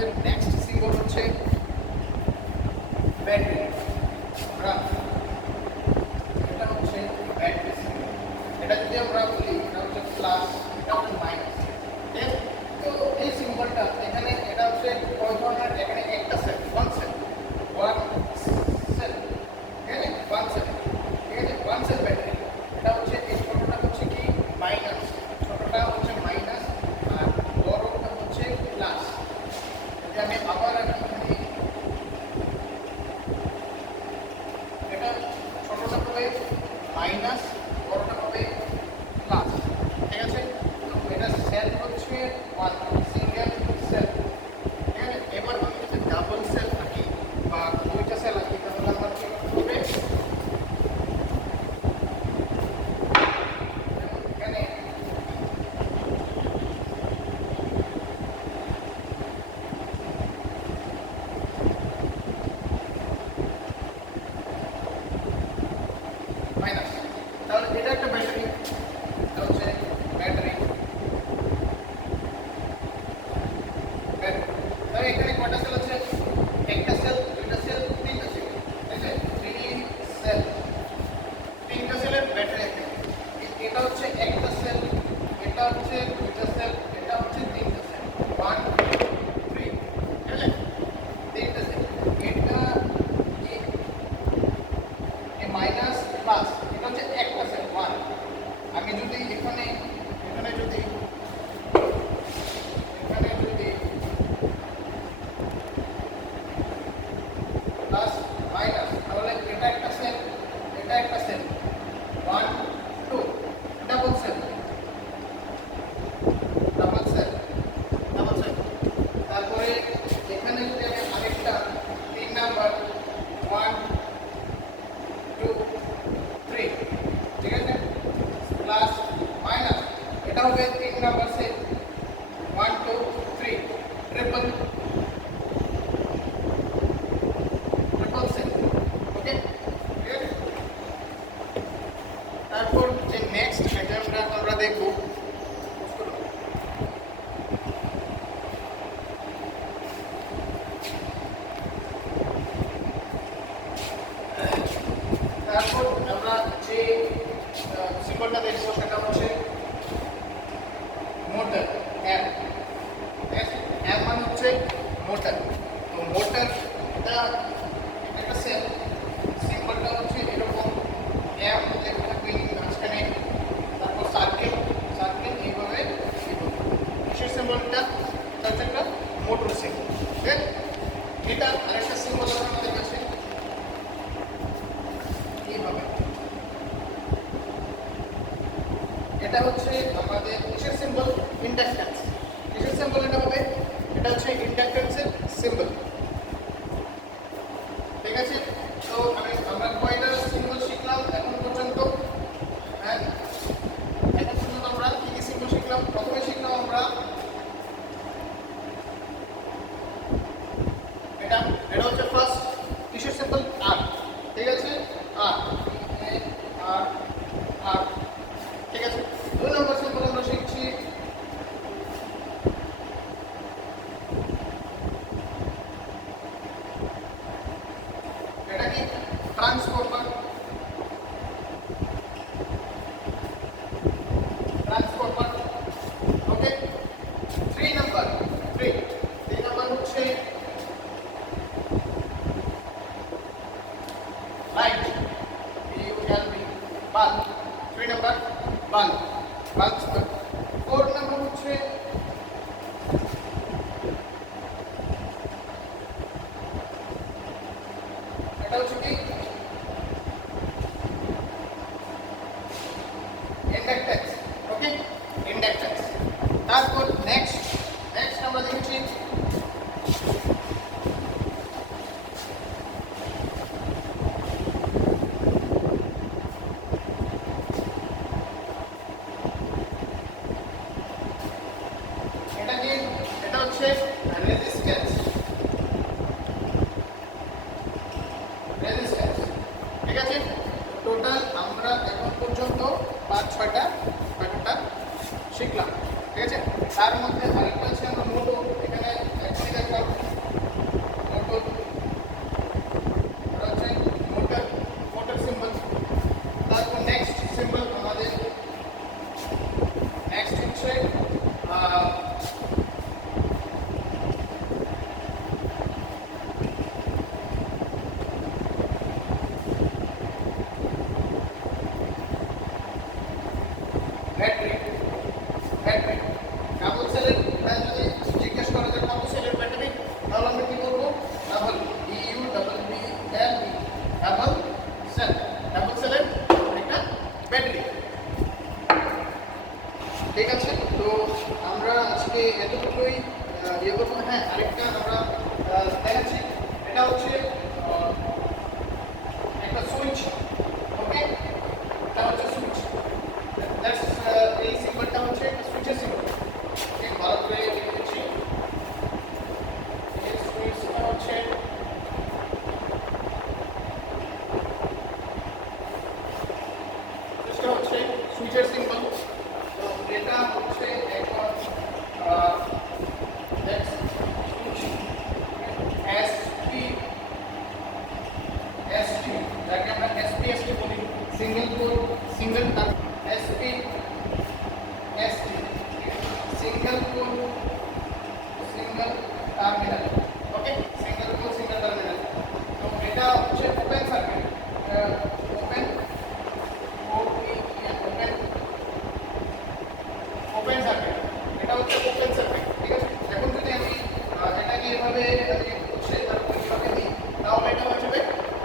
আমাদের next symbol হচ্ছে battery. এটা হচ্ছে ব্যাটারি সিম্বল। এটা যদি আমরা বলি এটা হচ্ছে প্লাস, এটা হচ্ছে মাইনাস। তো এই সিম্বলটা এখানে এটা হচ্ছে কয় ধরনের, এখানে একটা সেল, ওয়ান সেল, এখানে ওয়ান সেল, ঠিক আছে, ওয়ান সেল ব্যাটারি। এটা হচ্ছে এই ছোটটা হচ্ছে কি মাইনাস, ছোটটা হচ্ছে মাইনাস আর বড়টা হচ্ছে প্লাস। যদি আমি আবার এখানে এটা ছোটটা হবে মাইনাস, বড়টা হবে প্লাস, ঠিক আছে। তো এটা সেল হচ্ছে ওয়ান সিঙ্গেল সেল, ঠিক আছে। এবার আমি যদি ডাবল সেল আঁকি বা দুইটা সেল আঁকি তাহলে আমার কি হবে, এখানে মাইনাস, তাহলে এটা একটা ব্যাটারি, এটা হচ্ছে ব্যাটারি। তাহলে এখানে কয়টা সেল আছে, একটা সেল, দুইটা সেল, তিনটা সেল, ঠিক আছে, থ্রি সেল, তিনটা সেলের ব্যাটারি। এটা হচ্ছে একটা সেল, এটা হচ্ছে দুইটা সেল, এটা হচ্ছে তিনটা সেল, ওয়ান থ্রি, ঠিক আছে, তিনটা সেল। এটা মাইনাস প্লাস, এটা হচ্ছে একটা সেল ওয়ান। আমি যদি এখানে এখানে যদি প্লাস মাইনাস, তাহলে এটা একটা সেল, এটা একটা cell, one two, double cell, double cell, double cell. তারপরে এখানে যদি আমি আরেকটা 3 নাম্বার, ওয়ান টু থ্রি, ঠিক আছে, প্লাস মাইনাস, এটা হবে 3 number cell, one two three, triple cell, okay, ঠিক আছে। তারপর যে নেক্সট আইটেমটা আমরা দেখব, তারপর আমরা যে সিম্বলটা দেখব সেটা হচ্ছে মোটর, এম, এম মানে হচ্ছে মোটর। তো মোটর এটা একটা সেল, সিম্বলটা হচ্ছে এরকম, এম লেখা থাকবে মাঝখানে, তারপর সার্কেল, সার্কেল এইভাবে, কিসের সিম্বলটা, এটা হচ্ছে একটা মোটর সিম্বল, ঠিক আছে। এটা আরেকটা সিম্বল আমাদের কাছে এইভাবে, এটা হচ্ছে আমাদের কিসের সিম্বল, ইন্ডাকট্যান্স। কিসের সিম্বল এটা হবে, এটা হচ্ছে ইন্ডাকট্যান্সের সিম্বল, ঠিক আছে। তো আমরা কয়টা সিম্বল শিখলাম এখন পর্যন্ত, হ্যাঁ, এখন পর্যন্ত আমরা কি কি সিম্বল শিখলাম। প্রথমে শিখলাম আমরা এটা, এটা হচ্ছে ফার্স্ট কিসের সিম্বল, আর, ঠিক আছে, আর, আর, আর, ঠিক আছে। 2 নম্বর সিম্বল আমরা শিখছি এটা কি, ট্রান্সফর্মার, ট্রান্সফর্মার, ওকে। 3 নাম্বার, 3 নাম্বার হচ্ছে light, BLB, bulb, 3 number bulb, bulb. 4 number হচ্ছে এটা হচ্ছে কি ইন্ডাকট্যান্স, ওকে, ইন্ডাকট্যান্স। তারপর নেক্সট আমরা দেখেছি এটা কি, এটা হচ্ছে রেজিস্ট্যান্স, রেজিস্ট্যান্স, ঠিক আছে। টোটাল আমরা এখন পর্যন্ত 5-6টা শিখলাম, ঠিক আছে। তার মধ্যে আরেকটা আছে আমরা মোটো, এখানে এখনই দেখলাম ইয়ে করবো। হ্যাঁ, আরেকটা আমরা দেখাচ্ছি। এটা হচ্ছে একটা সুইচ। ওকে, এটা হচ্ছে সুইচ। এই সিম্বলটা হচ্ছে একটা সুইচের সিম্বল। ওকে, ভালো করে লিখে দিচ্ছি। এই সুইচটা হচ্ছে সুইচের সিম্বল। তো এটা হচ্ছে একটা এসপি এসটি, যাকে আমরা এসপিএসটি বলি, সিঙ্গেল পোর্ট সিঙ্গেল এসপি